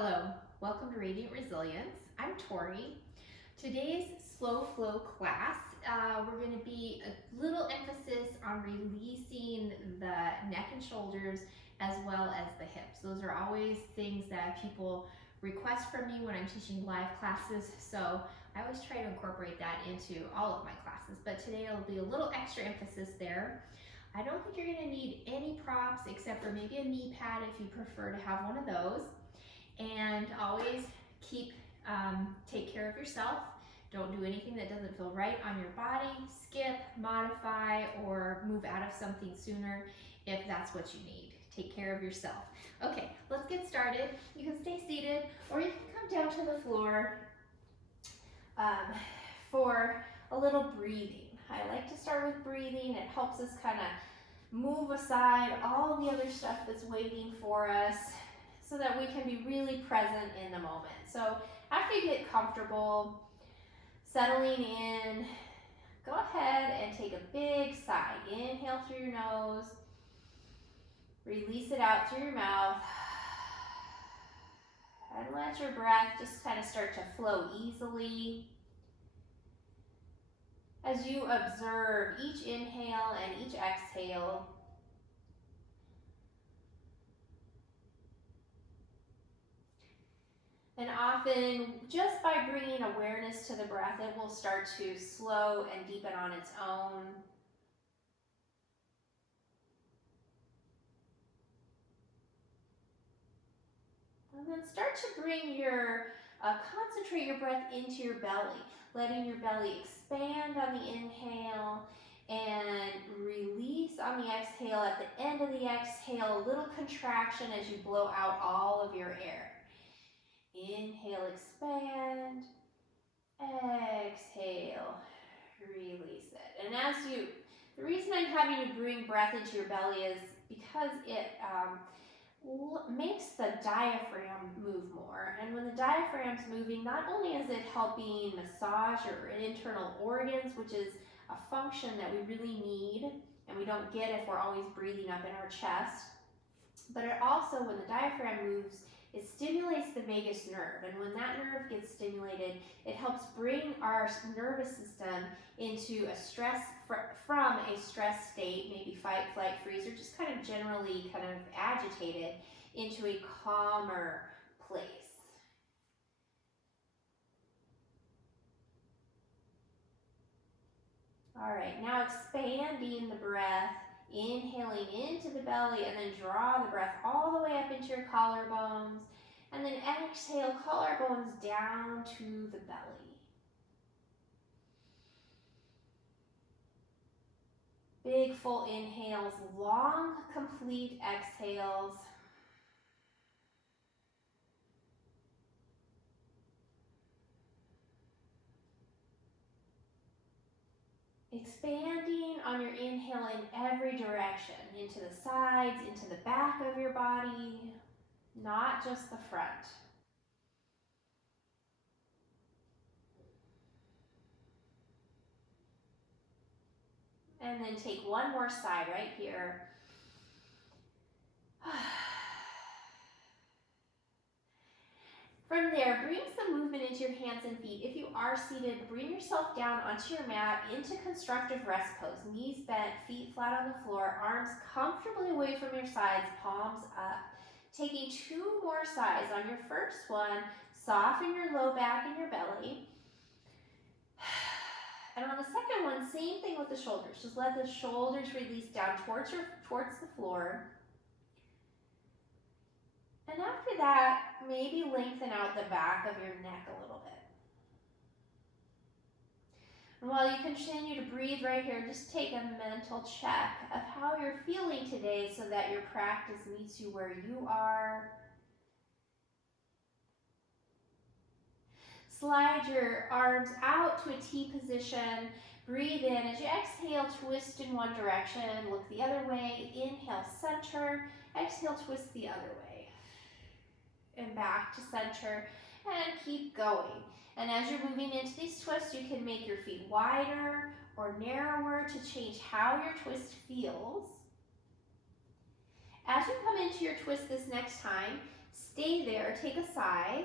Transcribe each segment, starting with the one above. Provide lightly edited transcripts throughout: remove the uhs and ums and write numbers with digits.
Hello, welcome to Radiant Resilience. I'm Torrey. Today's slow flow class, we're going to be a little emphasis on releasing the neck and shoulders as well as the hips. Those are always things that people request from me when I'm teaching live classes, so I always try to incorporate that into all of my classes, but today it'll be a little extra emphasis there. I don't think you're going to need any props except for maybe a knee pad if you prefer to have one of those. And always take care of yourself. Don't do anything that doesn't feel right on your body. Skip, modify, or move out of something sooner if that's what you need. Take care of yourself. Okay, let's get started. You can stay seated or you can come down to the floor for a little breathing. I like to start with breathing. It helps us kind of move aside all the other stuff that's waiting for us, so that we can be really present in the moment. So after you get comfortable, settling in, go ahead and take a big sigh. Inhale through your nose, release it out through your mouth, and let your breath just kind of start to flow easily as you observe each inhale and each exhale. And often, just by bringing awareness to the breath, it will start to slow and deepen on its own. And then start to bring concentrate your breath into your belly, letting your belly expand on the inhale and release on the exhale. At the end of the exhale, a little contraction as you blow out all of your air. Inhale, expand. Exhale, release it. And the reason I'm having you bring breath into your belly is because it makes the diaphragm move more. And when the diaphragm's moving, not only is it helping massage your internal organs, which is a function that we really need and we don't get if we're always breathing up in our chest, but it also, when the diaphragm moves, it stimulates the vagus nerve, and when that nerve gets stimulated, it helps bring our nervous system into a from a stress state, maybe fight, flight, freeze, or just kind of generally kind of agitated, into a calmer place. All right, now expanding the breath, inhaling into the belly, and then draw the breath all the way up into your collarbones, and then exhale, collarbones down to the belly. Big full inhales, long complete exhales. Expanding on your inhale in every direction, into the sides, into the back of your body, not just the front. And then take one more sigh right here. From there, bring some movement into your hands and feet. If you are seated, bring yourself down onto your mat into constructive rest pose. Knees bent, feet flat on the floor, arms comfortably away from your sides, palms up. Taking two more sighs. On your first one, soften your low back and your belly. And on the second one, same thing with the shoulders. Just let the shoulders release down towards the floor. And after that, maybe lengthen out the back of your neck a little bit. And while you continue to breathe right here, just take a mental check of how you're feeling today so that your practice meets you where you are. Slide your arms out to a T position. Breathe in. As you exhale, twist in one direction, look the other way. Inhale, center. Exhale, twist the other way. And back to center, and keep going. And as you're moving into these twists, you can make your feet wider or narrower to change how your twist feels. As you come into your twist this next time, Stay there, take a sigh.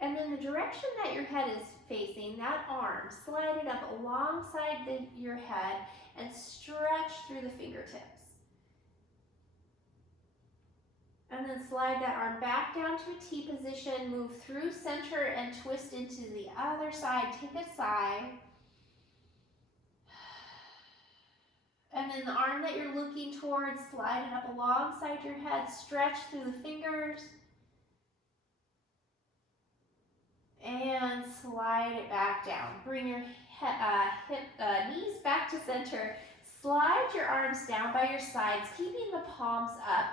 And then the direction that your head is facing, that arm, slide it up alongside your head and stretch through the fingertips. And then slide that arm back down to a T position, move through center and twist into the other side. Take a sigh. And then the arm that you're looking towards, slide it up alongside your head, stretch through the fingers. And slide it back down. Bring your knees back to center. Slide your arms down by your sides, keeping the palms up.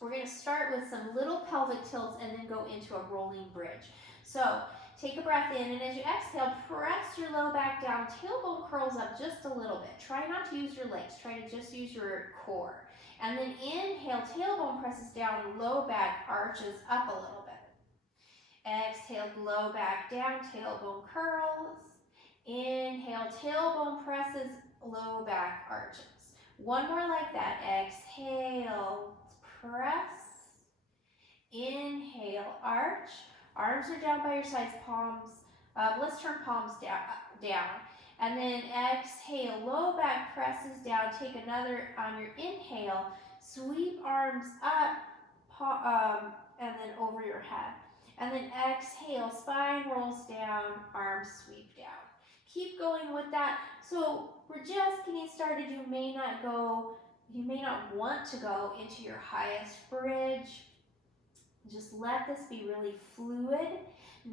We're going to start with some little pelvic tilts and then go into a rolling bridge. So take a breath in, and as you exhale, press your low back down. Tailbone curls up just a little bit. Try not to use your legs. Try to just use your core. And then inhale, tailbone presses down, low back arches up a little bit. Exhale, low back down, tailbone curls. Inhale, tailbone presses, low back arches. One more like that. Exhale, press. Inhale, arch. Arms are down by your sides, palms. Let's turn palms down. And then exhale, low back presses down. Take another on your inhale. Sweep arms up and then over your head. And then exhale, spine rolls down, arms sweep down. Keep going with that. So we're just getting started. You may not want to go into your highest bridge. Just let this be really fluid,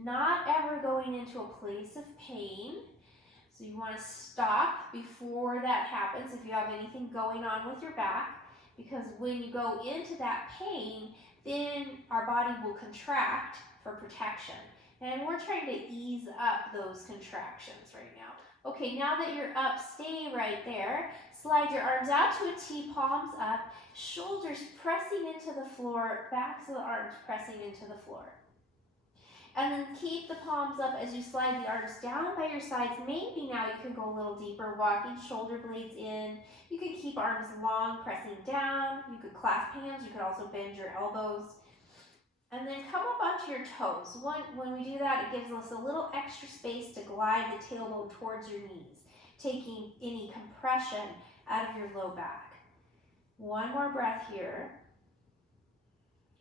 not ever going into a place of pain. So you want to stop before that happens if you have anything going on with your back, because when you go into that pain, then our body will contract for protection. And we're trying to ease up those contractions right now. Okay, now that you're up, stay right there. Slide your arms out to a T, palms up, shoulders pressing into the floor, backs of the arms pressing into the floor. And then keep the palms up as you slide the arms down by your sides. Maybe now you can go a little deeper, walking shoulder blades in. You can keep arms long, pressing down. You could clasp hands. You could also bend your elbows. And then come up onto your toes. When we do that, it gives us a little extra space to glide the tailbone towards your knees, taking any compression out of your low back. One more breath here.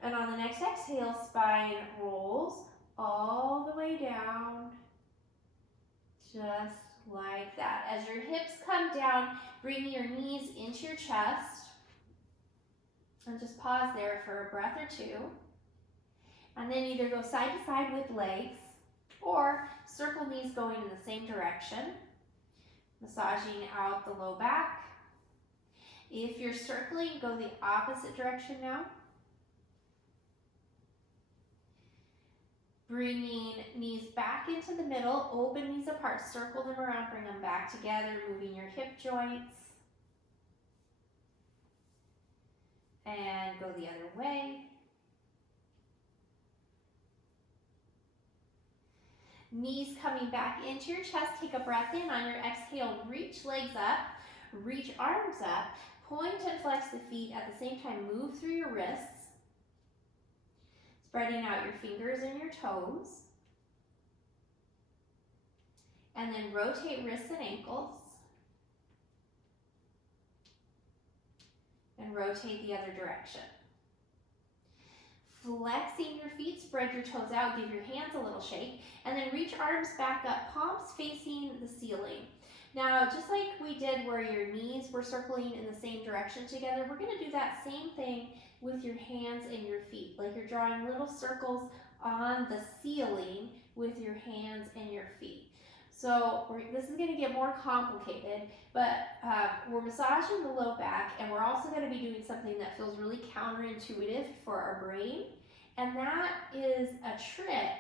And on the next exhale, spine rolls all the way down, just like that. As your hips come down, bring your knees into your chest. And just pause there for a breath or two. And then either go side to side with legs or circle knees going in the same direction, massaging out the low back. If you're circling, go the opposite direction now. Bringing knees back into the middle, open knees apart, circle them around, bring them back together, moving your hip joints. And go the other way. Knees coming back into your chest. Take a breath in. On your exhale, reach legs up, reach arms up, point and flex the feet. At the same time, move through your wrists, spreading out your fingers and your toes. And then rotate wrists and ankles. And rotate the other direction. Flexing your feet, spread your toes out, give your hands a little shake, and then reach arms back up, palms facing the ceiling. Now, just like we did where your knees were circling in the same direction together, we're going to do that same thing with your hands and your feet, like you're drawing little circles on the ceiling with your hands and your feet. So this is going to get more complicated, but we're massaging the low back, and we're also going to be doing something that feels really counterintuitive for our brain, and that is a trick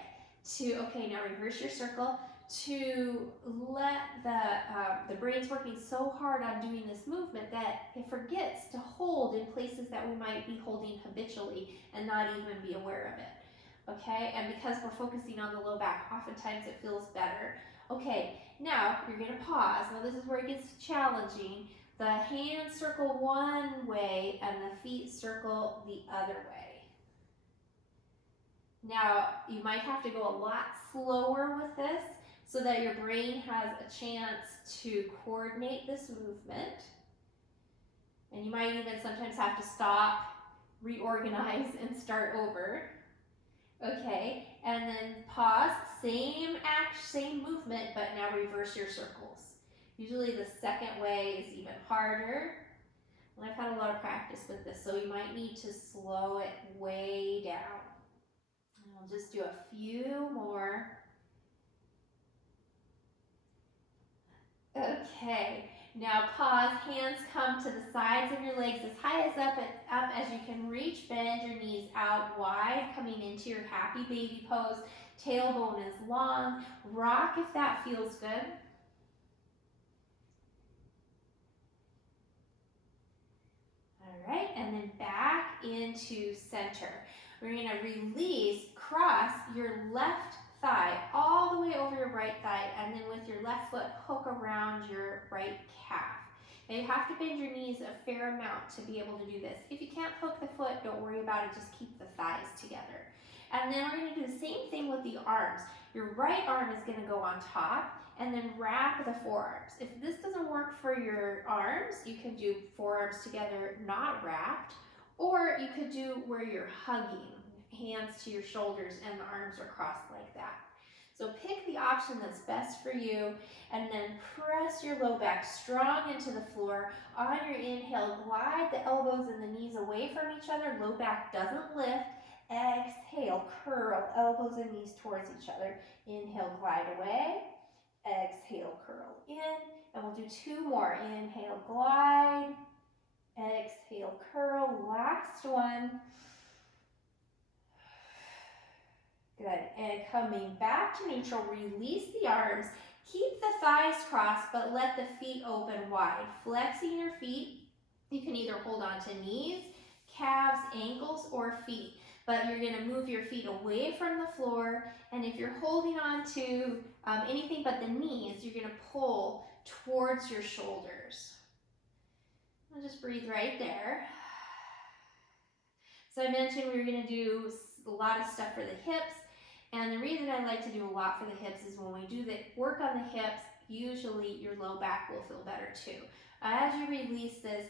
to, okay, now reverse your circle, to let the brain's working so hard on doing this movement that it forgets to hold in places that we might be holding habitually and not even be aware of it, okay? And because we're focusing on the low back, oftentimes it feels better. Okay, now you're going to pause. Now this is where it gets challenging. The hands circle one way and the feet circle the other way. Now, you might have to go a lot slower with this so that your brain has a chance to coordinate this movement. And you might even sometimes have to stop, reorganize, and start over. Okay, and then pause, same movement, but now reverse your circles. Usually the second way is even harder. And I've had a lot of practice with this, so you might need to slow it way down. And we'll just do a few more. Okay, now pause, hands come to the sides of your legs as high as up as you can reach. Bend your knees out wide, coming into your happy baby pose. Tailbone is long. Rock if that feels good. All right, and then back into center. We're going to release, cross your left thigh all the way over your right thigh, and then with your left foot, hook around your right calf. Now you have to bend your knees a fair amount to be able to do this. If you can't hook the foot, don't worry about it, just keep the thighs together. And then we're going to do the same thing with the arms. Your right arm is going to go on top, and then wrap the forearms. If this doesn't work for your arms, you can do forearms together, not wrapped, or you could do where you're hugging, hands to your shoulders and the arms are crossed like that. So pick the option that's best for you, and then press your low back strong into the floor. On your inhale, glide the elbows and the knees away from each other. Low back doesn't lift. Exhale, curl elbows and knees towards each other. Inhale, glide away. Exhale, curl in, and we'll do two more. Inhale, glide. Exhale, curl. Last one. Good, and coming back to neutral, release the arms. Keep the thighs crossed, but let the feet open wide. Flexing your feet, you can either hold on to knees, calves, ankles, or feet. But you're going to move your feet away from the floor, and if you're holding on to anything but the knees, you're going to pull towards your shoulders. I'll just breathe right there. So I mentioned we were going to do a lot of stuff for the hips, and the reason I like to do a lot for the hips is when we do the work on the hips, usually your low back will feel better too. As you release this,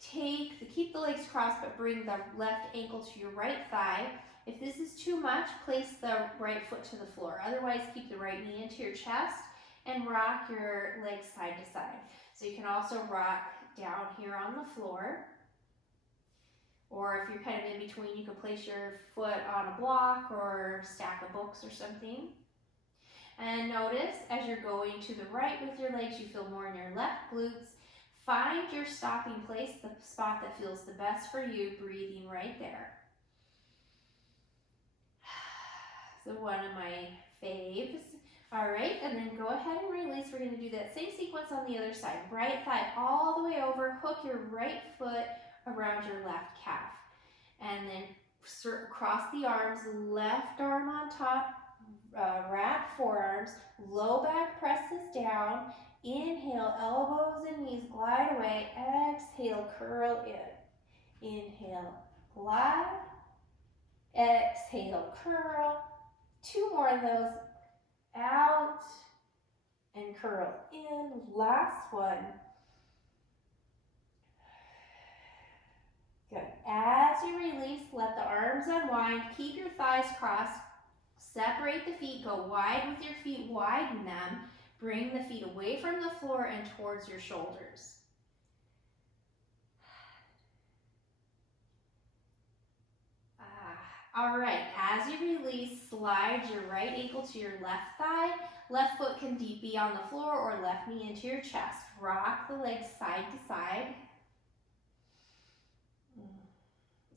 keep the legs crossed, but bring the left ankle to your right thigh. If this is too much, place the right foot to the floor. Otherwise, keep the right knee into your chest and rock your legs side to side. So you can also rock down here on the floor. Or if you're kind of in between, you can place your foot on a block or stack of books or something. And notice as you're going to the right with your legs, you feel more in your left glutes. Find your stopping place, the spot that feels the best for you, breathing right there. So one of my faves. All right, and then go ahead and release. We're going to do that same sequence on the other side. Right thigh all the way over, hook your right foot around your left calf. And then cross the arms, left arm on top, wrap forearms, low back presses down. Inhale, elbows and knees glide away. Exhale, curl in. Inhale, glide. Exhale, curl. Two more of those. Out and curl in. Last one. Good. As you release, let the arms unwind. Keep your thighs crossed. Separate the feet. Go wide with your feet. Widen them. Bring the feet away from the floor and towards your shoulders. All right, as you release, slide your right ankle to your left thigh. Left foot can be on the floor or left knee into your chest. Rock the legs side to side.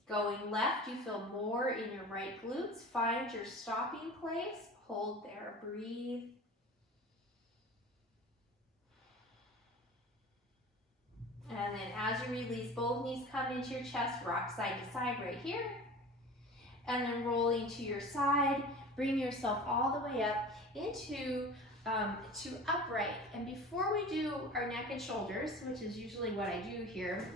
Going left, you feel more in your right glutes. Find your stopping place. Hold there, breathe. And then as you release, both knees come into your chest, rock side to side right here. And then rolling to your side, bring yourself all the way up into to upright. And before we do our neck and shoulders, which is usually what I do here,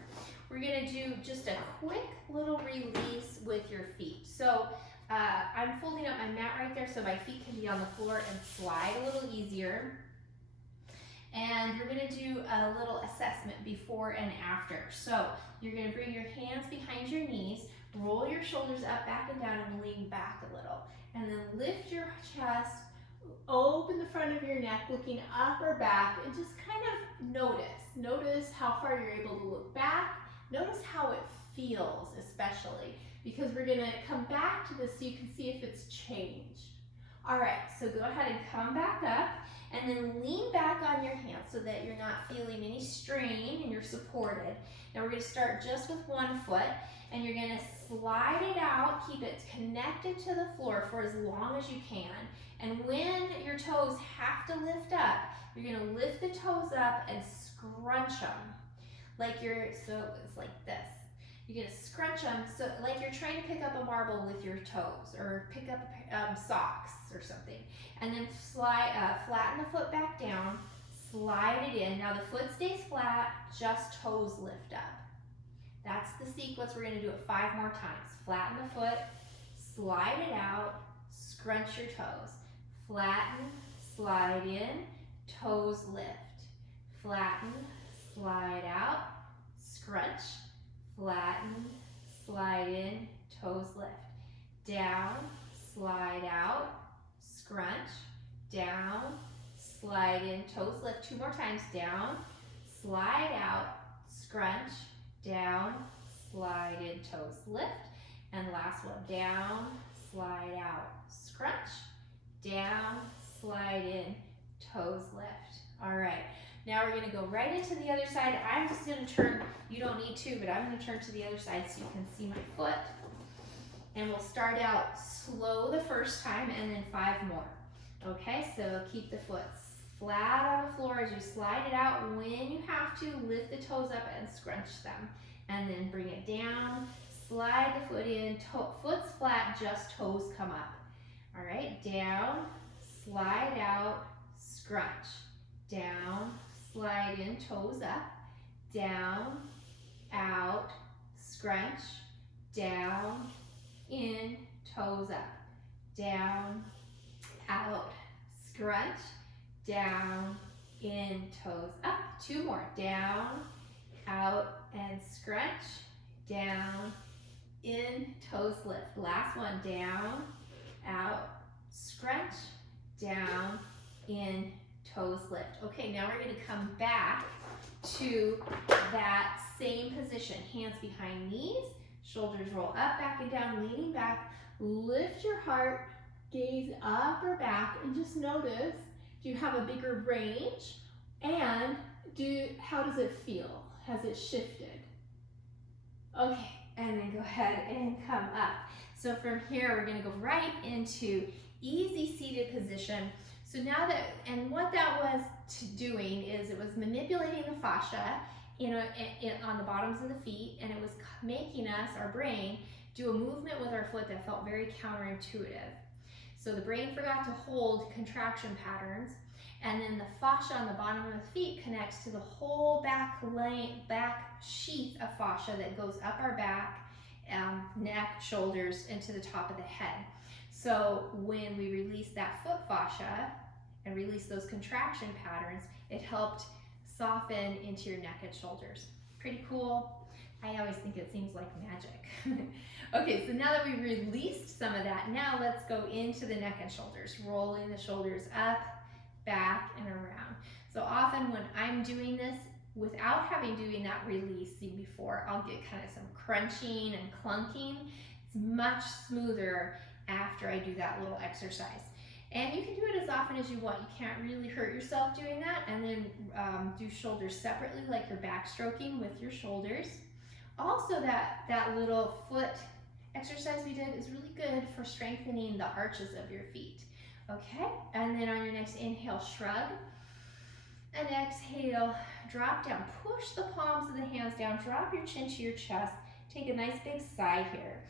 we're gonna do just a quick little release with your feet. So I'm folding up my mat right there so my feet can be on the floor and slide a little easier. And we're gonna do a little assessment before and after. So you're gonna bring your hands behind your knees, roll your shoulders up, back and down, and lean back a little. And then lift your chest, open the front of your neck, looking up or back, and just kind of notice. Notice how far you're able to look back. Notice how it feels, especially, because we're gonna come back to this so you can see if it's changed. All right, so go ahead and come back up, and then lean back on your hands so that you're not feeling any strain and you're supported. Now we're gonna start just with one foot, and you're gonna slide it out, keep it connected to the floor for as long as you can. And when your toes have to lift up, you're gonna lift the toes up and scrunch them. So it's like this. You're gonna scrunch them so like you're trying to pick up a marble with your toes, or pick up socks or something. And then flatten the foot back down, slide it in. Now the foot stays flat, just toes lift up. That's the sequence. We're gonna do it 5 more times. Flatten the foot, slide it out, scrunch your toes. Flatten, slide in, toes lift. Flatten, slide out, scrunch, flatten, slide in, toes lift. Down, slide out, scrunch, down, slide in, toes lift. 2 more times. Down, slide out, scrunch, down, slide in, toes lift. And last one. Down, slide out, scrunch, down, slide in, toes lift. All right. Now we're gonna go right into the other side. I'm just gonna turn, you don't need to, but I'm gonna turn to the other side so you can see my foot. And we'll start out slow the first time and then 5 more. Okay, so keep the foot flat on the floor as you slide it out. When you have to, lift the toes up and scrunch them. And then bring it down, slide the foot in, foot's flat, just toes come up. All right, down, slide out, scrunch. Down, slide in, toes up, down, out, scrunch, down, in, toes up, down, out, scrunch, down, in, toes up. 2 more. Down, out, and scrunch, down, in, toes lift. Last one. Down, out, scrunch, down, in, toes lift. Okay, now we're going to come back to that same position. Hands behind knees, shoulders roll up, back and down, leaning back. Lift your heart, gaze up or back, and just notice, do you have a bigger range? And how does it feel? Has it shifted? Okay, and then go ahead and come up. So from here, we're going to go right into easy seated position. So now that, and what that was doing is it was manipulating the fascia on the bottoms of the feet, and it was making us, our brain, do a movement with our foot that felt very counterintuitive. So the brain forgot to hold contraction patterns, and then the fascia on the bottom of the feet connects to the whole back sheath of fascia that goes up our back, neck, shoulders, and to the top of the head. So when we release that foot fascia and release those contraction patterns, it helped soften into your neck and shoulders. Pretty cool. I always think it seems like magic. Okay, so now that we've released some of that, now let's go into the neck and shoulders, rolling the shoulders up, back, and around. So often when I'm doing this, without doing that releasing before, I'll get kind of some crunching and clunking. It's much smoother after I do that little exercise. And you can do it as often as you want. You can't really hurt yourself doing that. And then do shoulders separately, like you're backstroking with your shoulders. Also, that little foot exercise we did is really good for strengthening the arches of your feet. Okay, and then on your next inhale, shrug. And exhale, drop down. Push the palms of the hands down. Drop your chin to your chest. Take a nice big sigh here.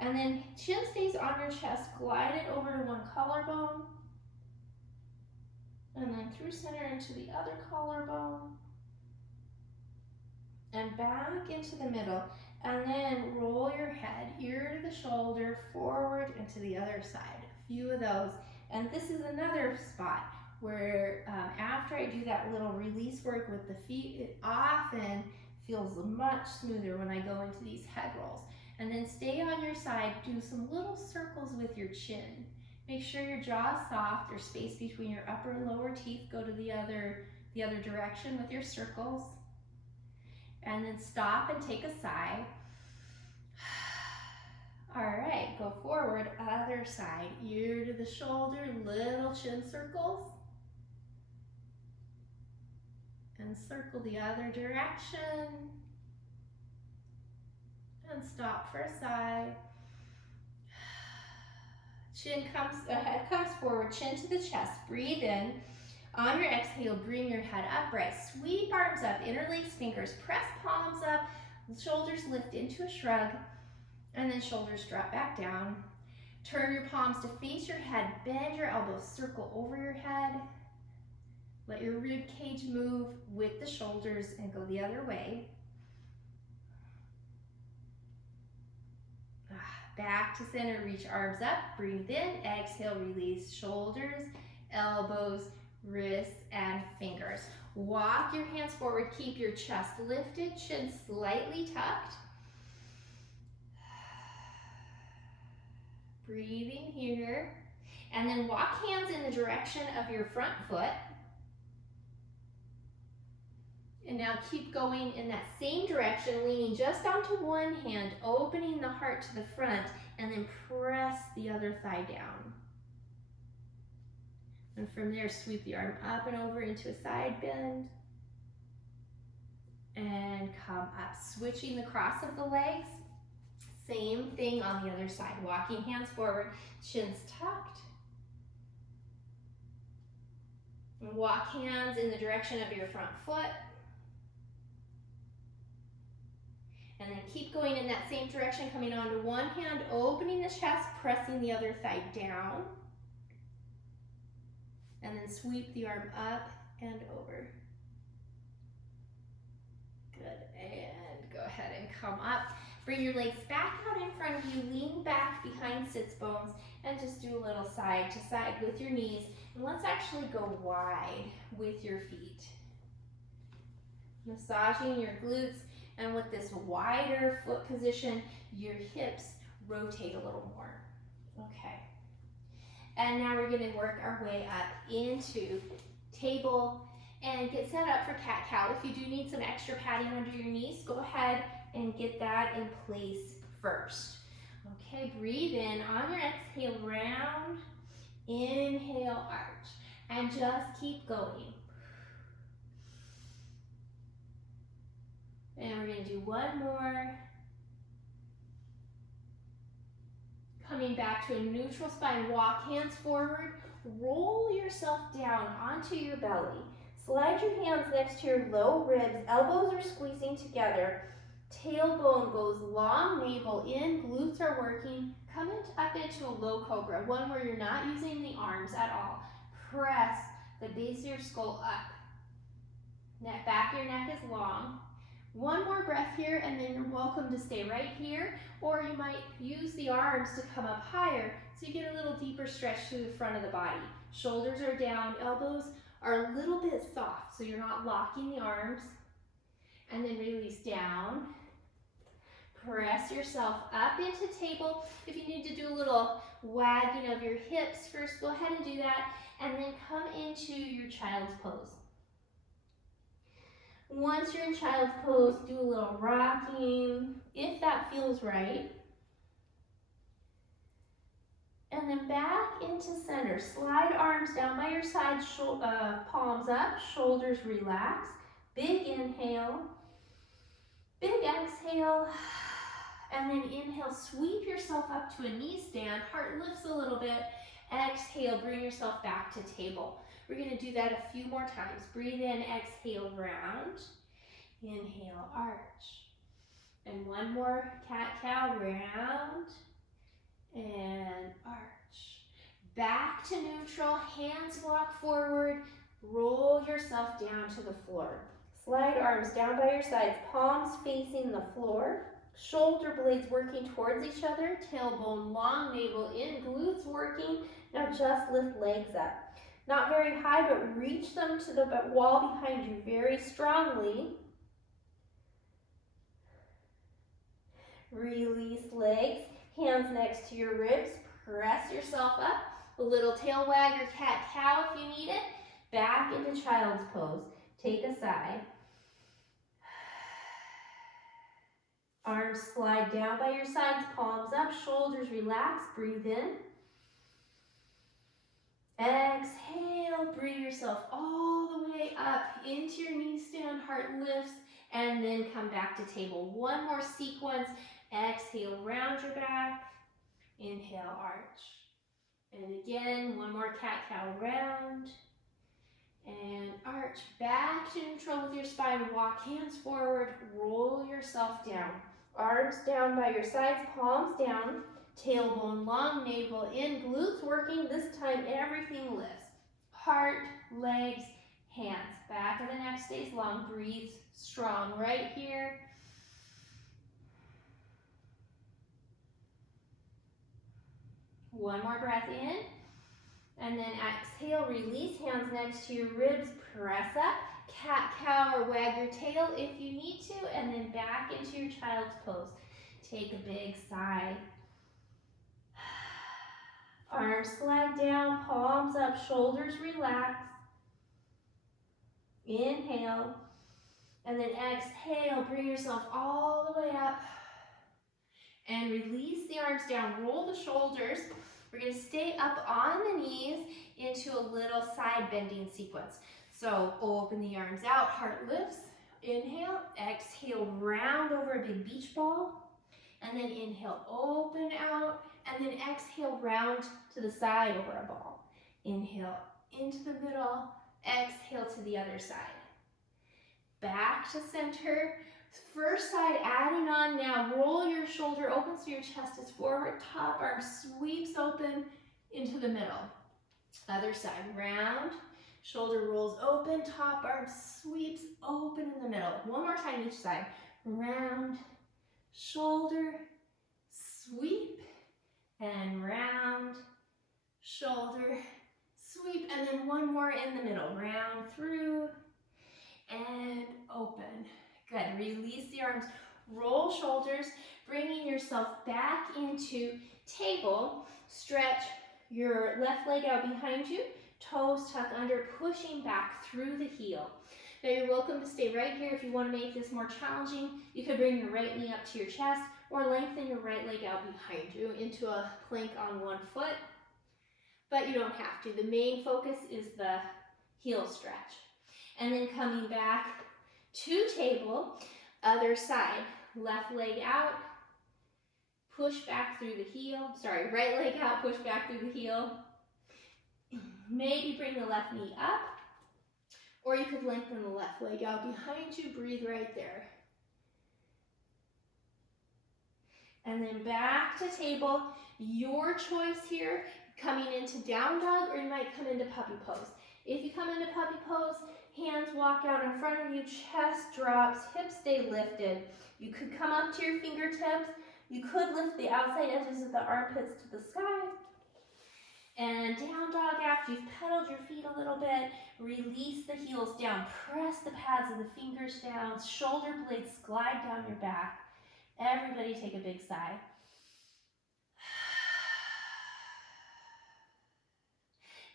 And then chin stays on your chest, glide it over to one collarbone, and then through center into the other collarbone, and back into the middle. And then roll your head, ear to the shoulder, forward and to the other side. A few of those. And this is another spot where after I do that little release work with the feet, it often feels much smoother when I go into these head rolls. And then stay on your side, do some little circles with your chin. Make sure your jaw is soft, there's space between your upper and lower teeth. Go to the other direction with your circles. And then stop and take a sigh. All right, go forward, other side, ear to the shoulder, little chin circles. And circle the other direction. And stop for a sigh. Head comes forward, chin to the chest, breathe in. On your exhale, bring your head upright, sweep arms up, interlace fingers, press palms up, shoulders lift into a shrug, and then shoulders drop back down. Turn your palms to face your head, bend your elbows, circle over your head. Let your rib cage move with the shoulders and go the other way. Back to center, reach arms up, breathe in, exhale, release shoulders, elbows, wrists, and fingers. Walk your hands forward, keep your chest lifted, chin slightly tucked. Breathing here. And then walk hands in the direction of your front foot. And now keep going in that same direction, leaning just onto one hand, opening the heart to the front, and then press the other thigh down. And from there, sweep the arm up and over into a side bend. And come up, switching the cross of the legs. Same thing on the other side, walking hands forward, chins tucked. And walk hands in the direction of your front foot. And then keep going in that same direction, coming onto one hand, opening the chest, pressing the other thigh down. And then sweep the arm up and over. Good, and go ahead and come up. Bring your legs back out in front of you, lean back behind sits bones, and just do a little side to side with your knees. And let's actually go wide with your feet. Massaging your glutes. And with this wider foot position, your hips rotate a little more. Okay. And now we're going to work our way up into table and get set up for cat-cow. If you do need some extra padding under your knees, go ahead and get that in place first. Okay, breathe in. On your exhale, round. Inhale, arch. And just keep going. And we're going to do one more. Coming back to a neutral spine, walk hands forward, roll yourself down onto your belly. Slide your hands next to your low ribs, elbows are squeezing together. Tailbone goes long, navel in, glutes are working. Come up into a low cobra, one where you're not using the arms at all. Press the base of your skull up. Back of your neck is long. One more breath here, and then you're welcome to stay right here, or you might use the arms to come up higher so you get a little deeper stretch through the front of the body. Shoulders are down, elbows are a little bit soft, so you're not locking the arms. And then release down. Press yourself up into table. If you need to do a little wagging of your hips first, go ahead and do that, and then come into your child's pose. Once you're in child's pose, do a little rocking, if that feels right. And then back into center. Slide arms down by your sides, palms up, shoulders relax. Big inhale, big exhale, and then inhale, sweep yourself up to a knee stand, heart lifts a little bit. Exhale, bring yourself back to table. We're going to do that a few more times. Breathe in, exhale, round. Inhale, arch. And one more cat-cow, round. and arch. Back to neutral, hands walk forward, roll yourself down to the floor. Slide arms down by your sides, palms facing the floor, shoulder blades working towards each other, tailbone long, navel in, glutes working. Now just lift legs up. Not very high, but reach them to the wall behind you very strongly. Release legs, hands next to your ribs, press yourself up. A little tail wag or cat-cow if you need it. Back into child's pose. Take a sigh. Arms slide down by your sides, palms up, shoulders relax, breathe in. Exhale, bring yourself all the way up into your knee stand, heart lifts, and then come back to table. One more sequence. Exhale, round your back. Inhale, arch. And again, one more cat-cow round. And arch back to neutral with your spine. Walk hands forward, roll yourself down. Arms down by your sides, palms down. Tailbone long, navel in, glutes working. This time everything lifts. Heart, legs, hands. Back of the neck stays long. Breathe strong right here. One more breath in. And then exhale, release, hands next to your ribs, press up. Cat-cow or wag your tail if you need to, and then back into your child's pose. Take a big sigh. Arms slide down, palms up, shoulders relax. Inhale, and then exhale, bring yourself all the way up. And release the arms down, roll the shoulders. We're gonna stay up on the knees into a little side bending sequence. So open the arms out, heart lifts. Inhale, exhale, round over a big beach ball. And then inhale, open out. And then exhale, round to the side over a ball. Inhale into the middle, exhale to the other side. Back to center. First side adding on now. Roll your shoulder open so your chest is forward. Top arm sweeps open into the middle. Other side, round. Shoulder rolls open. Top arm sweeps open in the middle. One more time each side. Round, shoulder, sweep, and round, shoulder, sweep, and then one more in the middle. Round through and open. Good. Release the arms, roll shoulders, bringing yourself back into table. Stretch your left leg out behind you, toes tuck under, pushing back through the heel. Now you're welcome to stay right here. If you want to make this more challenging, you could bring your right knee up to your chest or lengthen your right leg out behind you into a plank on one foot, but you don't have to. The main focus is the heel stretch. And then coming back to table, other side, left leg out, push back through the heel. Sorry, right leg out, push back through the heel. Maybe bring the left knee up, or you could lengthen the left leg out behind you. Breathe right there. And then back to table. Your choice here, coming into down dog, or you might come into puppy pose. If you come into puppy pose, hands walk out in front of you, chest drops, hips stay lifted. You could come up to your fingertips. You could lift the outside edges of the armpits to the sky. And down dog, after you've pedaled your feet a little bit, release the heels down. Press the pads of the fingers down. Shoulder blades glide down your back. Everybody take a big sigh.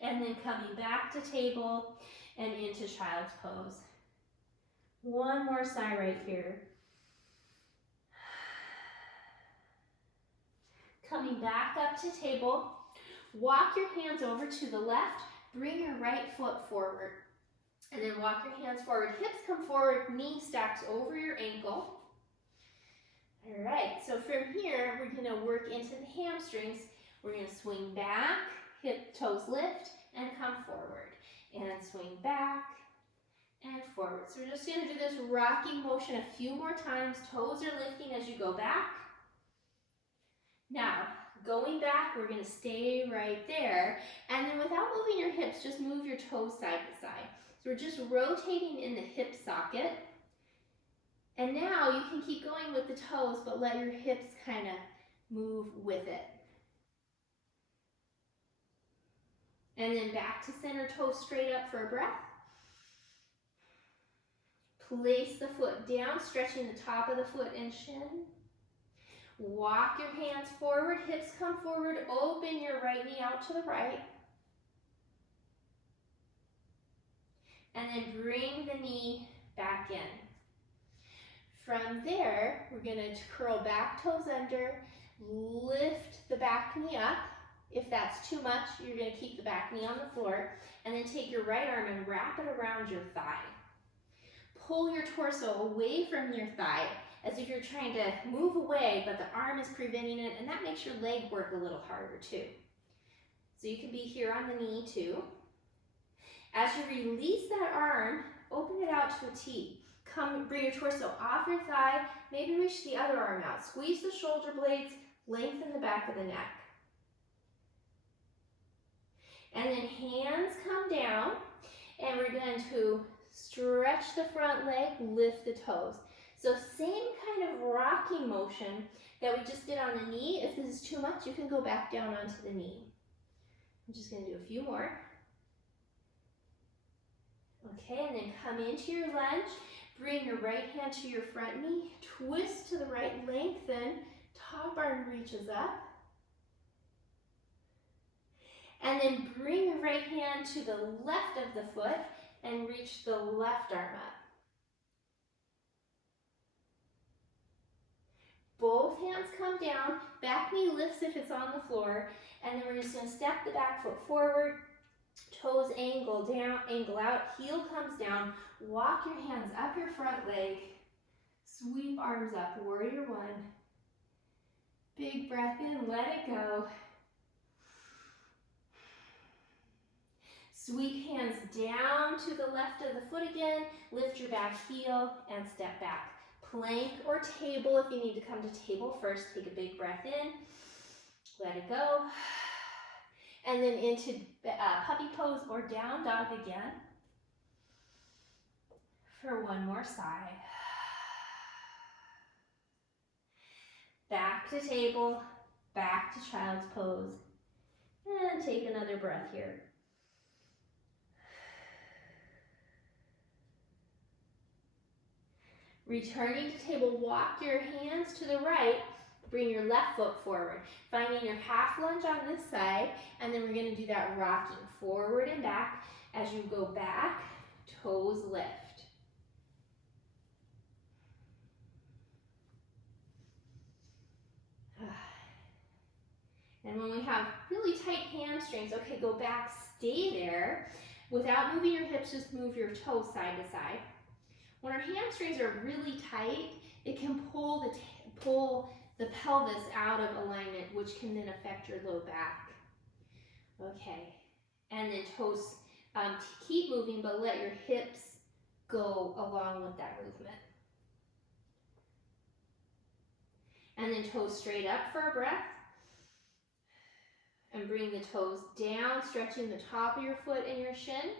And then coming back to table and into child's pose. One more sigh right here. Coming back up to table. Walk your hands over to the left. Bring your right foot forward. And then walk your hands forward. Hips come forward, knee stacks over your ankle. All right, so from here, we're gonna work into the hamstrings. We're gonna swing back, hip toes lift, and come forward. And swing back and forward. So we're just gonna do this rocking motion a few more times. Toes are lifting as you go back. Now, going back, we're gonna stay right there. And then without moving your hips, just move your toes side to side. So we're just rotating in the hip socket. And now you can keep going with the toes, but let your hips kind of move with it. And then back to center, toes straight up for a breath. Place the foot down, stretching the top of the foot and shin. Walk your hands forward, hips come forward, open your right knee out to the right. And then bring the knee back in. From there, we're going to curl back toes under, lift the back knee up. If that's too much, you're going to keep the back knee on the floor, and then take your right arm and wrap it around your thigh. Pull your torso away from your thigh as if you're trying to move away, but the arm is preventing it, and that makes your leg work a little harder too. So you can be here on the knee too. As you release that arm, open it out to a T. Bring your torso off your thigh, maybe reach the other arm out. Squeeze the shoulder blades, lengthen the back of the neck. And then hands come down, and we're going to stretch the front leg, lift the toes. So same kind of rocking motion that we just did on the knee. If this is too much, you can go back down onto the knee. I'm just going to do a few more. Okay, and then come into your lunge. Bring your right hand to your front knee, twist to the right, lengthen, top arm reaches up. And then bring your right hand to the left of the foot and reach the left arm up. Both hands come down, back knee lifts if it's on the floor, and then we're just going to step the back foot forward, toes angle down, angle out, heel comes down, walk your hands up your front leg, sweep arms up, warrior one. Big breath in, let it go. Sweep hands down to the left of the foot again, lift your back heel and step back. Plank or table, if you need to come to table first, take a big breath in, let it go. And then into puppy pose or down dog again for one more side. Back to table, back to child's pose, and take another breath here. Returning to table, walk your hands to the right, bring your left foot forward, finding your half lunge on this side, and then we're going to do that rocking forward and back. As you go back, toes lift. And when we have really tight hamstrings, okay, go back, stay there. Without moving your hips, just move your toes side to side. When our hamstrings are really tight, it can pull the pelvis out of alignment, which can then affect your low back. Okay, and then toes, keep moving, but let your hips go along with that movement. And then toes straight up for a breath. And bring the toes down, stretching the top of your foot and your shin.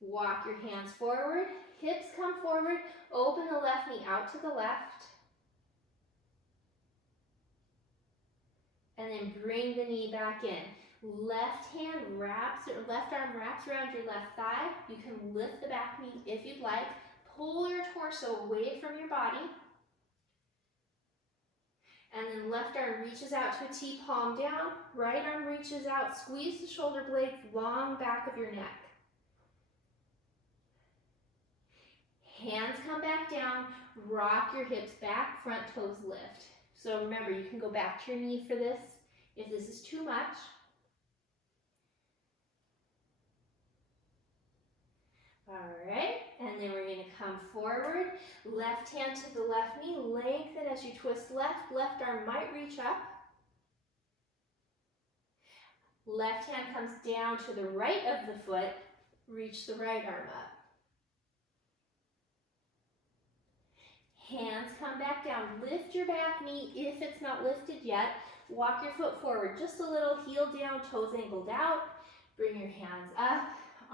Walk your hands forward, hips come forward, open the left knee out to the left. And then bring the knee back in. Left hand wraps, or left arm wraps around your left thigh. You can lift the back knee if you'd like. Pull your torso away from your body. And then left arm reaches out to a T, palm down. Right arm reaches out, squeeze the shoulder blades, long back of your neck. Hands come back down, rock your hips back, front toes lift. So remember, you can go back to your knee for this if this is too much. All right, and then we're going to come forward, left hand to the left knee, lengthen as you twist left, left arm might reach up. Left hand comes down to the right of the foot, reach the right arm up. Hands come back down. Lift your back knee if it's not lifted yet. Walk your foot forward just a little, heel down, toes angled out. Bring your hands up,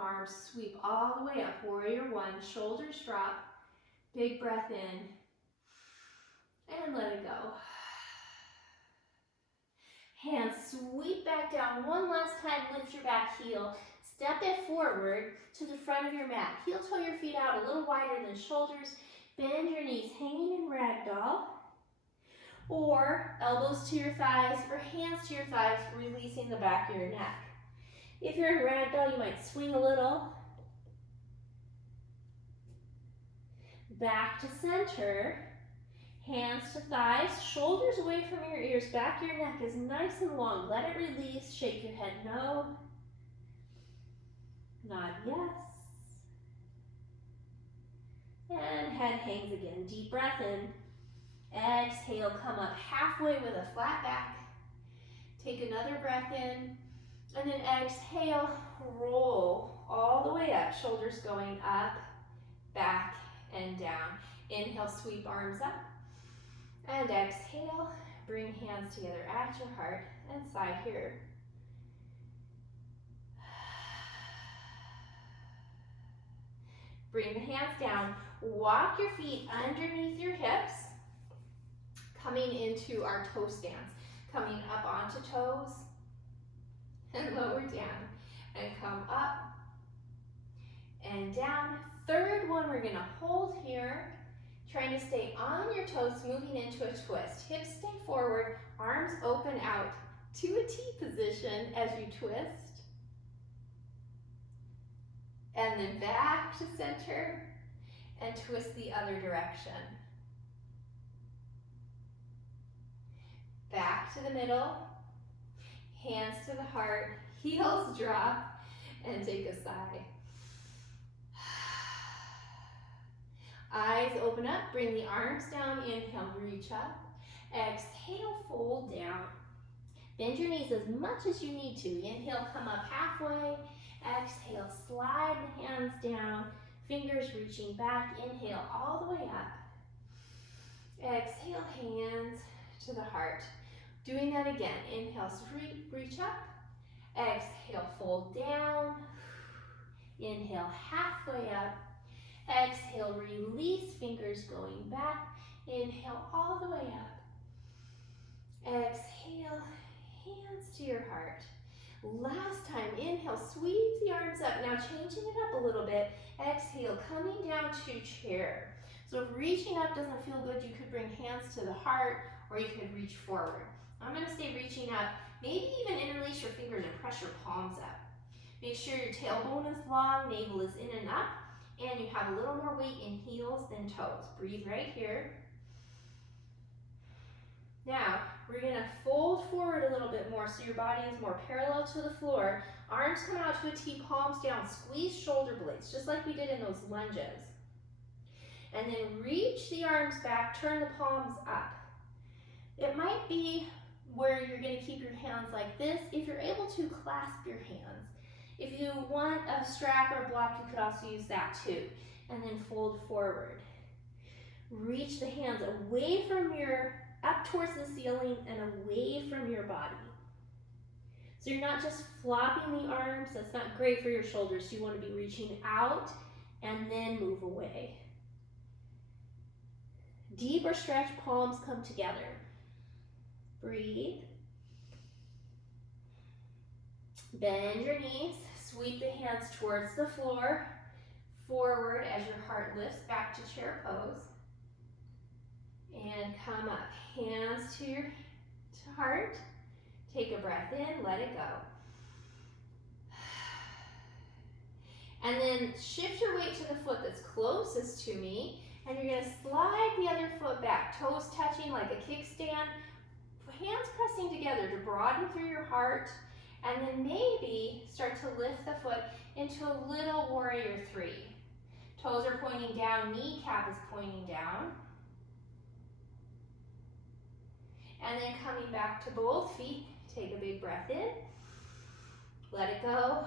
arms sweep all the way up. Warrior one, shoulders drop. Big breath in, and let it go. Hands sweep back down. One last time, lift your back heel. Step it forward to the front of your mat. Heel toe your feet out a little wider than shoulders. Bend your knees, hanging in ragdoll. Or elbows to your thighs or hands to your thighs, releasing the back of your neck. If you're in ragdoll, you might swing a little. Back to center. Hands to thighs, shoulders away from your ears, back of your neck is nice and long. Let it release, shake your head no. Nod yes. And head hangs again. Deep breath in. Exhale, come up halfway with a flat back. Take another breath in. And then exhale, roll all the way up. Shoulders going up, back, and down. Inhale, sweep arms up. And exhale, bring hands together at your heart and sigh here. Bring the hands down. Walk your feet underneath your hips, coming into our toe stance. Coming up onto toes and lower down. And come up and down. Third one, we're gonna hold here. Trying to stay on your toes, moving into a twist. Hips stay forward, arms open out to a T position as you twist. And then back to center and twist the other direction. Back to the middle, hands to the heart, heels drop, and take a sigh. Eyes open up, bring the arms down, inhale, reach up. Exhale, fold down. Bend your knees as much as you need to. Inhale, come up halfway. Exhale, slide the hands down, fingers reaching back. Inhale, all the way up. Exhale, hands to the heart. Doing that again. Inhale, reach up. Exhale, fold down. Inhale, halfway up. Exhale, release, fingers going back. Inhale, all the way up. Exhale, hands to your heart. Last time, inhale, sweep the arms up. Now changing it up a little bit. Exhale, coming down to chair. So if reaching up doesn't feel good, you could bring hands to the heart or you could reach forward. I'm gonna stay reaching up. Maybe even interlace your fingers and press your palms up. Make sure your tailbone is long, navel is in and up. And you have a little more weight in heels than toes. Breathe right here. Now, we're gonna fold forward a little bit more so your body is more parallel to the floor. Arms come out to a T, palms down, squeeze shoulder blades, just like we did in those lunges. And then reach the arms back, turn the palms up. It might be where you're gonna keep your hands like this. If you're able to, clasp your hands. If you want a strap or a block, you could also use that too. And then fold forward. Reach the hands away from up towards the ceiling and away from your body. So you're not just flopping the arms, that's not great for your shoulders. You want to be reaching out and then move away. Deep or stretch, palms come together. Breathe. Bend your knees, sweep the hands towards the floor, forward as your heart lifts back to chair pose. And come up, hands to your heart. Take a breath in, let it go. And then shift your weight to the foot that's closest to me, and you're gonna slide the other foot back, toes touching like a kickstand, hands pressing together to broaden through your heart. And then maybe start to lift the foot into a little warrior three. Toes are pointing down, kneecap is pointing down. And then coming back to both feet, take a big breath in. Let it go.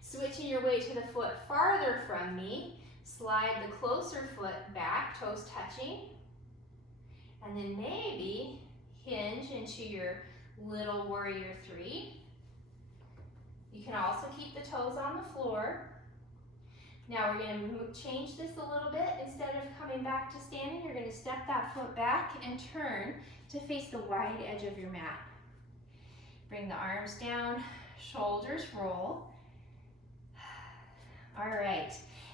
Switching your weight to the foot farther from me. Slide the closer foot back, toes touching. And then maybe hinge into your little warrior three. You can also keep the toes on the floor. Now we're going to change this a little bit. Instead of coming back to standing, you're going to step that foot back and turn to face the wide edge of your mat. Bring the arms down, shoulders roll. All right,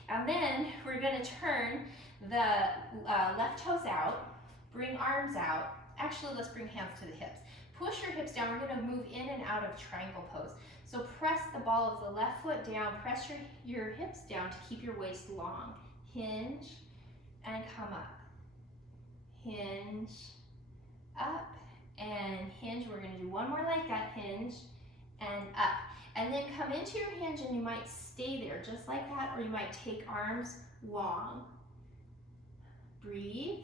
and then we're going to turn the left toes out, bring arms out. Actually, let's bring hands to the hips. Push your hips down. We're going to move in and out of triangle pose. So press the ball of the left foot down, press your hips down to keep your waist long. Hinge and come up. Hinge, up, and hinge. We're going to do one more like that, hinge and up. And then come into your hinge and you might stay there just like that, or you might take arms long. Breathe.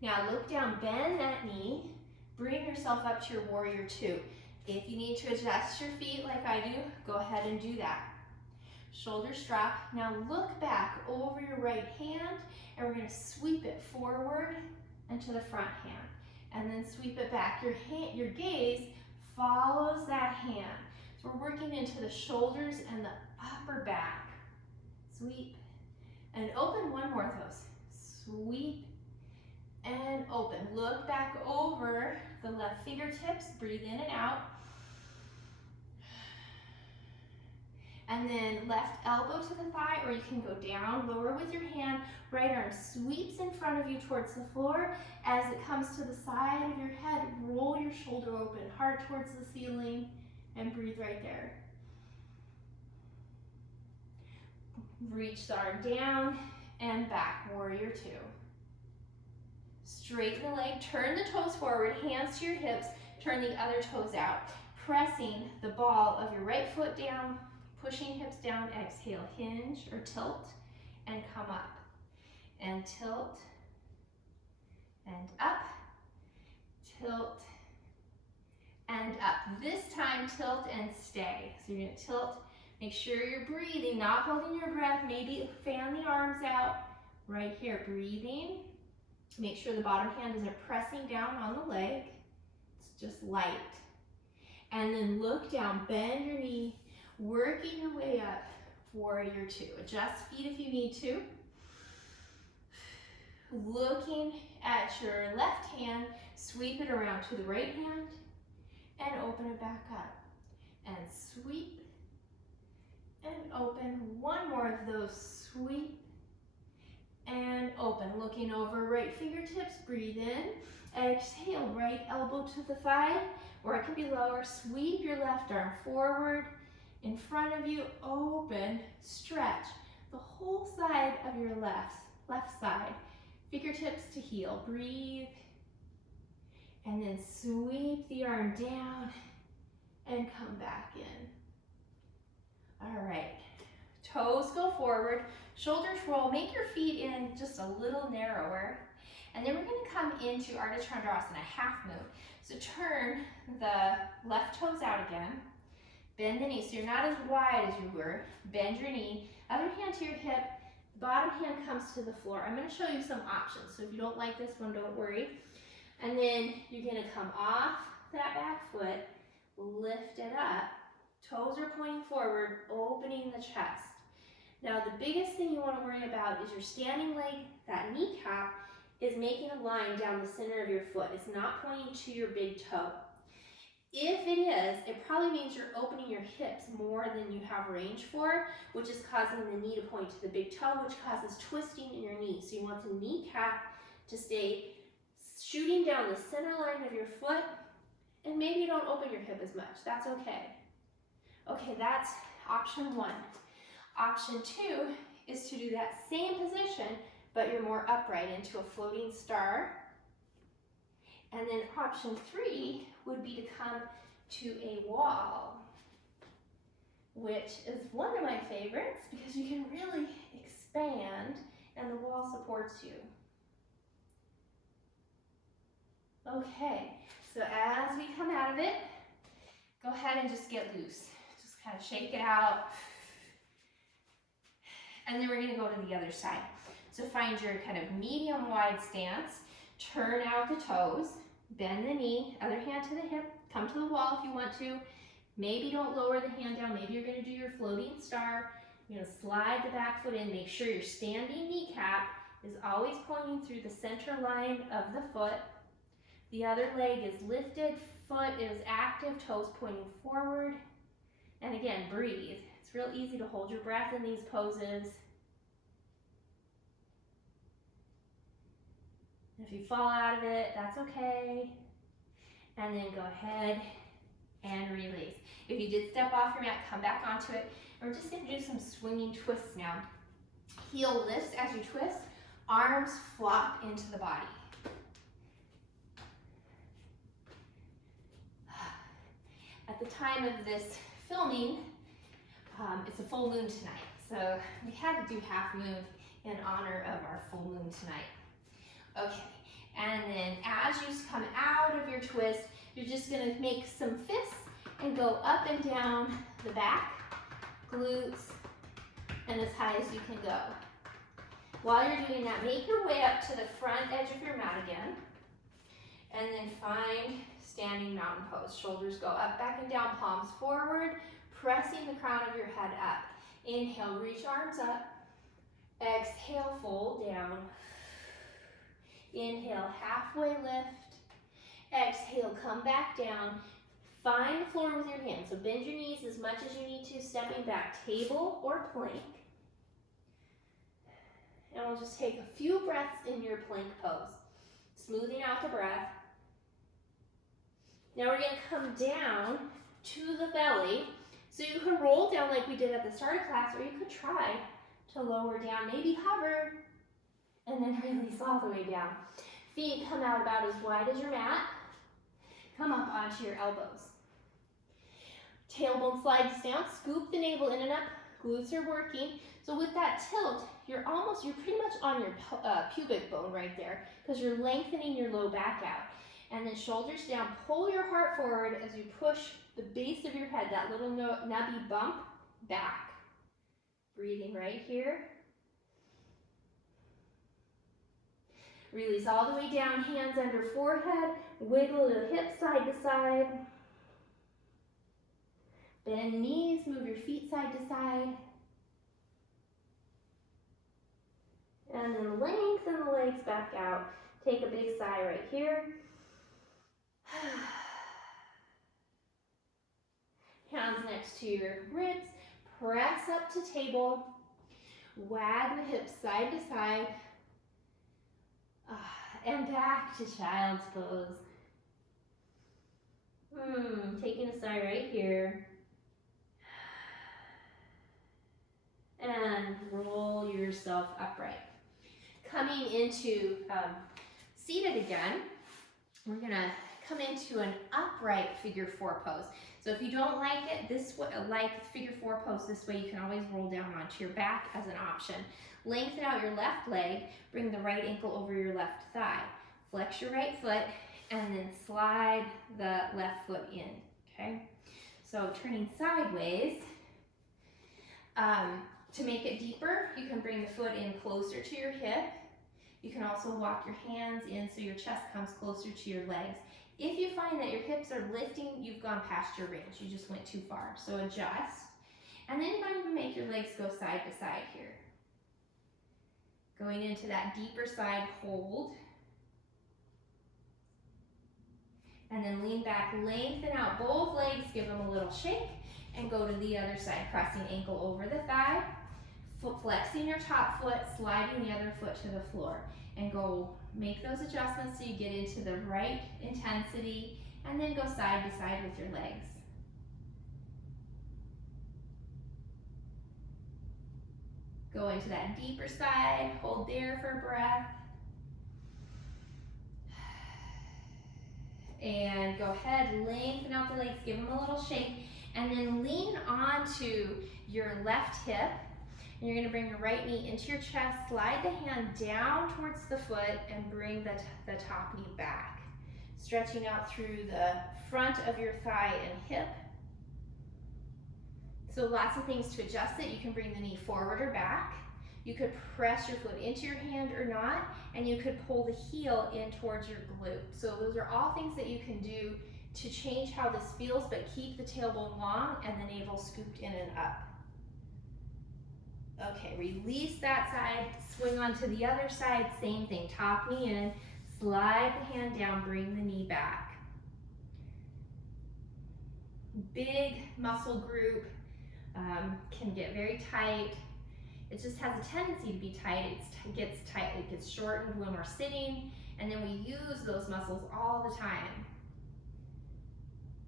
Now look down, bend that knee. Bring yourself up to your warrior two. If you need to adjust your feet like I do, go ahead and do that. Shoulders drop. Now look back over your right hand, and we're going to sweep it forward and to the front hand. And then sweep it back. Your gaze follows that hand. So we're working into the shoulders and the upper back. Sweep and open. One more of those. Sweep and open. Look back over the left fingertips. Breathe in and out. And then left elbow to the thigh, or you can go down, lower with your hand. Right arm sweeps in front of you towards the floor. As it comes to the side of your head, roll your shoulder open, heart towards the ceiling, and breathe right there. Reach the arm down and back, warrior two. Straighten the leg, turn the toes forward, hands to your hips, turn the other toes out. Pressing the ball of your right foot down, pushing hips down, exhale, hinge or tilt, and come up. And tilt, and up, tilt, and up. This time, tilt and stay. So you're gonna tilt, make sure you're breathing, not holding your breath. Maybe fan the arms out. Right here, breathing. Make sure the bottom hand isn't pressing down on the leg. It's just light. And then look down, bend your knee, working your way up, warrior two. Adjust feet if you need to. Looking at your left hand, sweep it around to the right hand and open it back up. And sweep and open. One more of those, sweep and open. Looking over right fingertips, breathe in. Exhale, right elbow to the thigh, or it can be lower. Sweep your left arm forward, in front of you, open, stretch the whole side of your left side. Fingertips to heel, breathe, and then sweep the arm down and come back in. All right, toes go forward, shoulders roll, make your feet in just a little narrower, and then we're gonna come into Ardha Chandrasana, half moon. So turn the left toes out again, bend the knee, so you're not as wide as you were, bend your knee, other hand to your hip, bottom hand comes to the floor. I'm going to show you some options, so if you don't like this one, don't worry. And then you're going to come off that back foot, lift it up, toes are pointing forward, opening the chest. Now the biggest thing you want to worry about is your standing leg, that kneecap is making a line down the center of your foot. It's not pointing to your big toe. If it is, it probably means you're opening your hips more than you have range for, which is causing the knee to point to the big toe, which causes twisting in your knee. So you want the kneecap to stay shooting down the center line of your foot, and maybe you don't open your hip as much. That's okay. Okay, that's option one. Option two is to do that same position, but you're more upright into a floating star. And then option three would be to come to a wall, which is one of my favorites because you can really expand and the wall supports you. Okay, so as we come out of it, go ahead and just get loose. Just kind of shake it out. And then we're gonna go to the other side. So find your kind of medium wide stance, turn out the toes, bend the knee, other hand to the hip, come to the wall if you want to. Maybe don't lower the hand down, maybe you're gonna do your floating star. You're gonna slide the back foot in, make sure your standing kneecap is always pointing through the center line of the foot. The other leg is lifted, foot is active, toes pointing forward. And again, breathe. It's real easy to hold your breath in these poses. If you fall out of it, that's okay. And then go ahead and release. If you did step off your mat, come back onto it. And we're just gonna do some swinging twists now. Heel lifts as you twist, arms flop into the body. At the time of this filming, it's a full moon tonight. So we had to do half moon in honor of our full moon tonight. Okay, and then as you come out of your twist, you're just gonna make some fists and go up and down the back, glutes, and as high as you can go. While you're doing that, make your way up to the front edge of your mat again, and then find standing mountain pose. Shoulders go up, back, and down, palms forward, pressing the crown of your head up. Inhale, reach arms up. Exhale, fold down. Inhale, halfway lift. Exhale, come back down. Find the floor with your hands. So bend your knees as much as you need to, stepping back, table or plank. And we'll just take a few breaths in your plank pose, smoothing out the breath. Now we're going to come down to the belly. So you can roll down like we did at the start of class, or you could try to lower down, maybe hover, and then release all the way down. Feet come out about as wide as your mat. Come up onto your elbows. Tailbone slides down, scoop the navel in and up, glutes are working. So with that tilt, you're pretty much on your pubic bone right there, because you're lengthening your low back out. And then shoulders down, pull your heart forward as you push the base of your head, that little nubby bump, back. Breathing right here. Release all the way down, hands under forehead, wiggle the hips side to side. Bend knees, move your feet side to side. And then lengthen the legs back out. Take a big sigh right here. Hands next to your ribs, press up to table, wag the hips side to side, and back to child's pose. Taking a sigh right here. And roll yourself upright. Coming into seated again, we're gonna come into an upright figure 4 pose. So if you don't like it this way, like figure 4 pose this way, you can always roll down onto your back as an option. Lengthen out your left leg, bring the right ankle over your left thigh. Flex your right foot, and then slide the left foot in, okay? So turning sideways, to make it deeper, you can bring the foot in closer to your hip. You can also walk your hands in so your chest comes closer to your legs. If you find that your hips are lifting, you've gone past your range. You just went too far. So adjust. And then you might even make your legs go side to side here. Going into that deeper side hold. And then lean back, lengthen out both legs, give them a little shake, and go to the other side, pressing ankle over the thigh, foot flexing your top foot, sliding the other foot to the floor. And go make those adjustments so you get into the right intensity, and then go side to side with your legs. Go into that deeper side, hold there for breath. And go ahead, lengthen out the legs, give them a little shake, and then lean onto your left hip. And you're gonna bring your right knee into your chest, slide the hand down towards the foot, and bring the top knee back. Stretching out through the front of your thigh and hip. So lots of things to adjust it. You can bring the knee forward or back. You could press your foot into your hand or not, and you could pull the heel in towards your glute. So those are all things that you can do to change how this feels, but keep the tailbone long and the navel scooped in and up. Okay, release that side, swing onto the other side, same thing, top knee in, slide the hand down, bring the knee back. Big muscle group, can get very tight. It just has a tendency to be tight. It gets shortened when we're sitting, and then we use those muscles all the time.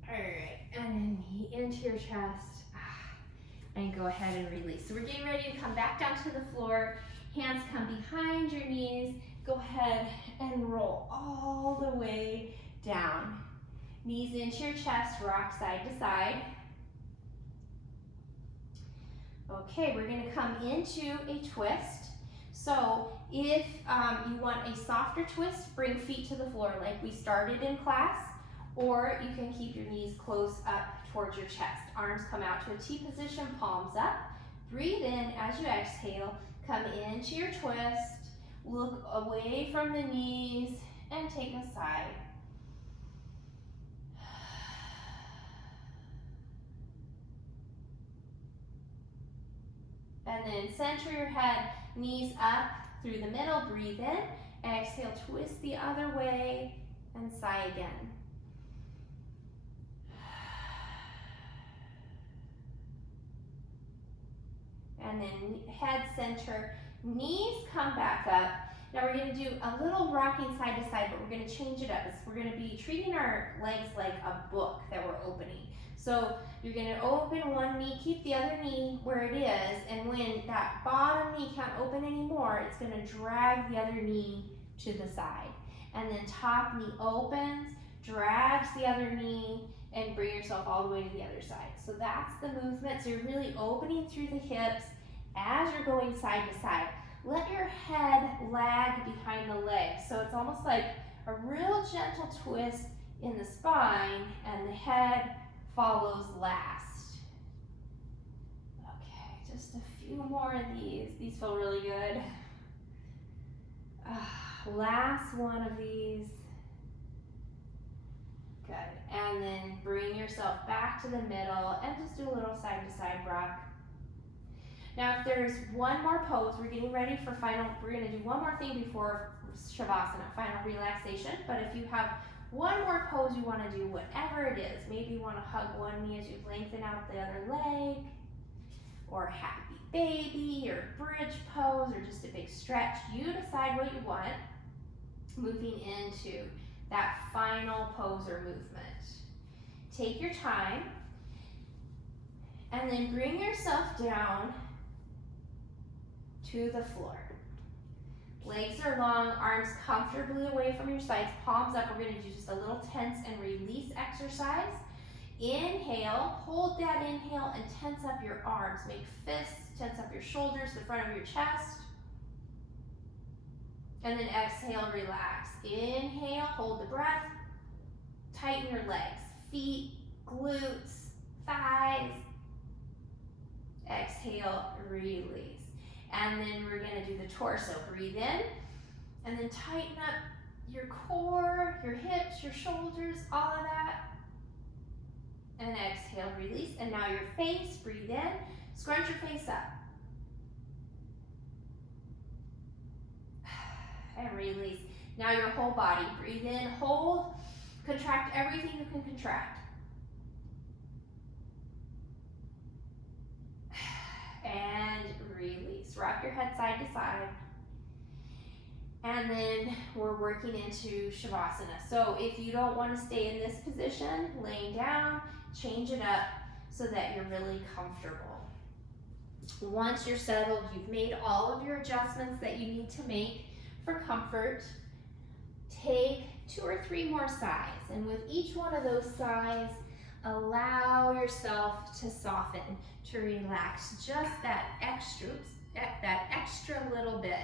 All right, and then knee into your chest, and go ahead and release. So we're getting ready to come back down to the floor. Hands come behind your knees. Go ahead and roll all the way down. Knees into your chest, rock side to side. Okay, we're gonna come into a twist. So if you want a softer twist, bring feet to the floor like we started in class, or you can keep your knees close up towards your chest. Arms come out to a T position, palms up. Breathe in as you exhale, come into your twist, look away from the knees, and take a sigh. And then center your head, knees up through the middle, breathe in, exhale, twist the other way, and sigh again. And then head center, knees come back up. Now we're gonna do a little rocking side to side, but we're gonna change it up. We're gonna be treating our legs like a book that we're opening. So you're gonna open one knee, keep the other knee where it is, and when that bottom knee can't open anymore, it's gonna drag the other knee to the side. And then top knee opens, drags the other knee, and bring yourself all the way to the other side. So that's the movement. So you're really opening through the hips as you're going side to side. Let your head lag behind the legs. So it's almost like a real gentle twist in the spine, and the head follows last. Okay, just a few more of these. These feel really good. Last one of these. Good. And then bring yourself back to the middle and just do a little side to side rock. Now if there's one more pose, we're getting ready for we're gonna do one more thing before Shavasana, final relaxation. But if you have one more pose you wanna do, whatever it is, maybe you wanna hug one knee as you lengthen out the other leg, or happy baby, or bridge pose, or just a big stretch. You decide what you want, moving into that final pose or movement. Take your time, and then bring yourself down to the floor. Legs are long, arms comfortably away from your sides, palms up. We're gonna do just a little tense and release exercise. Inhale, hold that inhale and tense up your arms. Make fists, tense up your shoulders, the front of your chest. And then exhale, relax. Inhale, hold the breath, tighten your legs, feet, glutes, thighs. Exhale, release. And then we're gonna do the torso. Breathe in, and then tighten up your core, your hips, your shoulders, all of that. And exhale, release. And now your face, breathe in, scrunch your face up. And release. Now your whole body, breathe in, hold, contract everything you can contract. And release. Rock your head side to side. And then we're working into Shavasana. So if you don't want to stay in this position, laying down, change it up so that you're really comfortable. Once you're settled, you've made all of your adjustments that you need to make for comfort, take 2 or 3 more sighs. And with each one of those sighs, allow yourself to soften, to relax just that extra little bit.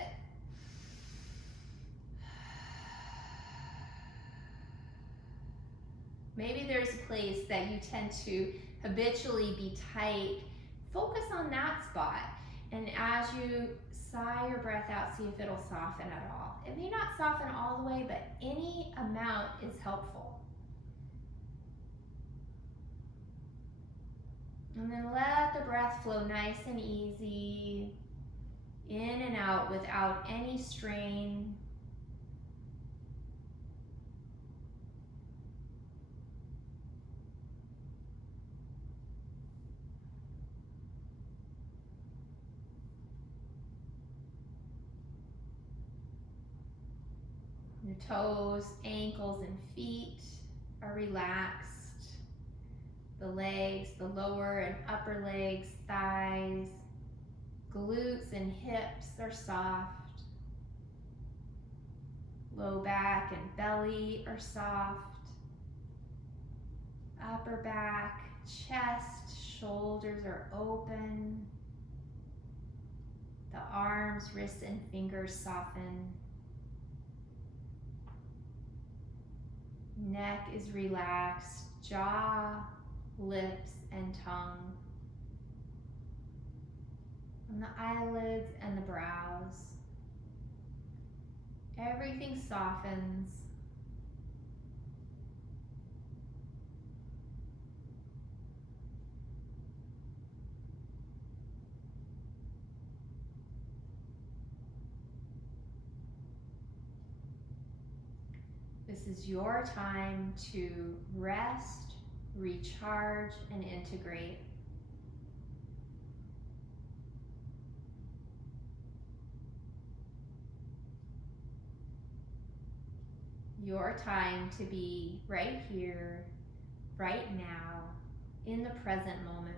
Maybe there's a place that you tend to habitually be tight. Focus on that spot And as you sigh your breath out, see if it'll soften at all. It may not soften all the way, but any amount is helpful. And then let the breath flow nice and easy, in and out without any strain. Your toes, ankles, and feet are relaxed. The legs, the lower and upper legs, thighs, glutes and hips are soft. Low back and belly are soft. Upper back, chest, shoulders are open. The arms, wrists, and fingers soften. Neck is relaxed, jaw, lips, and tongue. And the eyelids and the brows. Everything softens. This is your time to rest, recharge, and integrate. Your time to be right here, right now, in the present moment.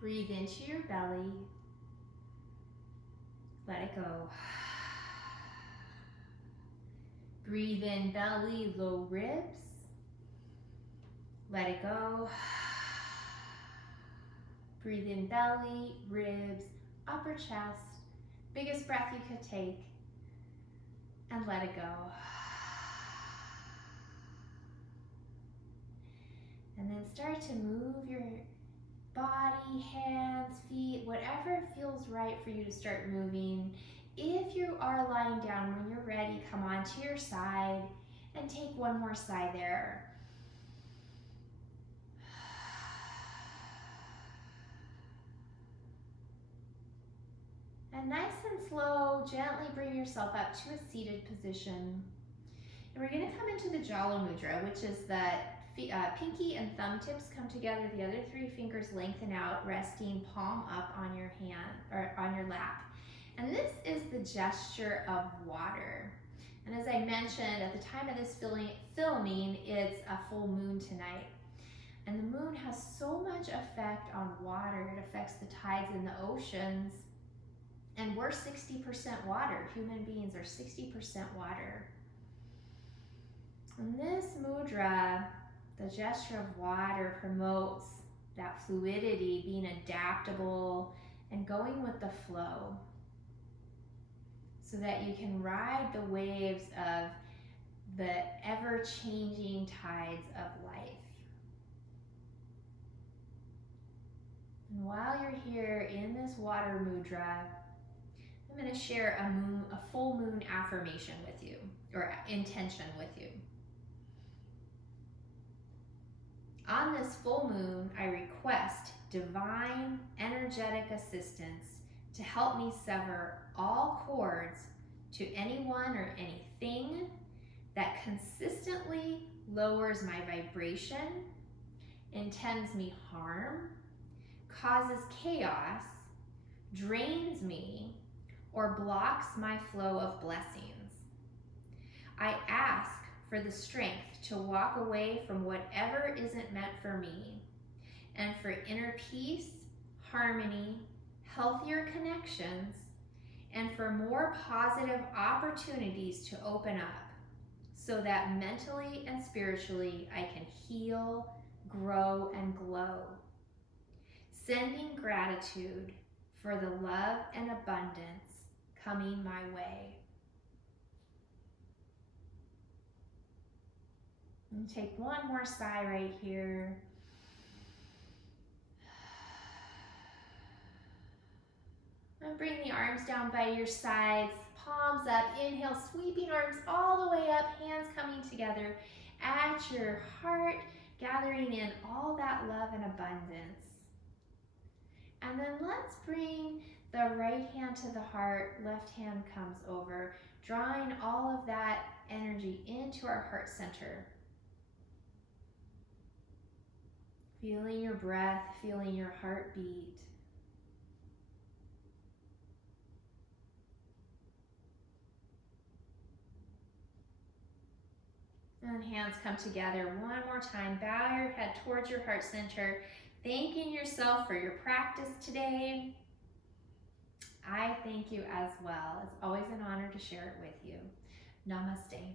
Breathe into your belly. Let it go. Breathe in belly, low ribs. Let it go. Breathe in belly, ribs, upper chest. Biggest breath you could take. And let it go. And then start to move your body, hands, feet, whatever feels right for you to start moving. If you are lying down, when you're ready, come onto your side and take one more sigh there. And nice and slow, gently bring yourself up to a seated position. And we're going to come into the Jala Mudra, which is that pinky and thumb tips come together, the other three fingers lengthen out, resting palm up on your hand or on your lap. And this is the gesture of water. And as I mentioned, at the time of this filming, it's a full moon tonight. And the moon has so much effect on water. It affects the tides in the oceans. And we're 60% water. Human beings are 60% water. And this mudra, the gesture of water, promotes that fluidity, being adaptable and going with the flow so that you can ride the waves of the ever-changing tides of life. And while you're here in this water mudra, I'm going to share a full moon affirmation with you, or intention with you. On this full moon, I request divine energetic assistance to help me sever all cords to anyone or anything that consistently lowers my vibration, intends me harm, causes chaos, drains me, or blocks my flow of blessings. I ask for the strength to walk away from whatever isn't meant for me, and for inner peace, harmony, healthier connections, and for more positive opportunities to open up so that mentally and spiritually I can heal, grow, and glow. Sending gratitude for the love and abundance coming my way. And take one more sigh right here. And bring the arms down by your sides, palms up, inhale, sweeping arms all the way up, hands coming together at your heart, gathering in all that love and abundance. And then let's bring the right hand to the heart, left hand comes over, drawing all of that energy into our heart center. Feeling your breath, feeling your heartbeat. And hands come together one more time. Bow your head towards your heart center, thanking yourself for your practice today. I thank you as well. It's always an honor to share it with you. Namaste.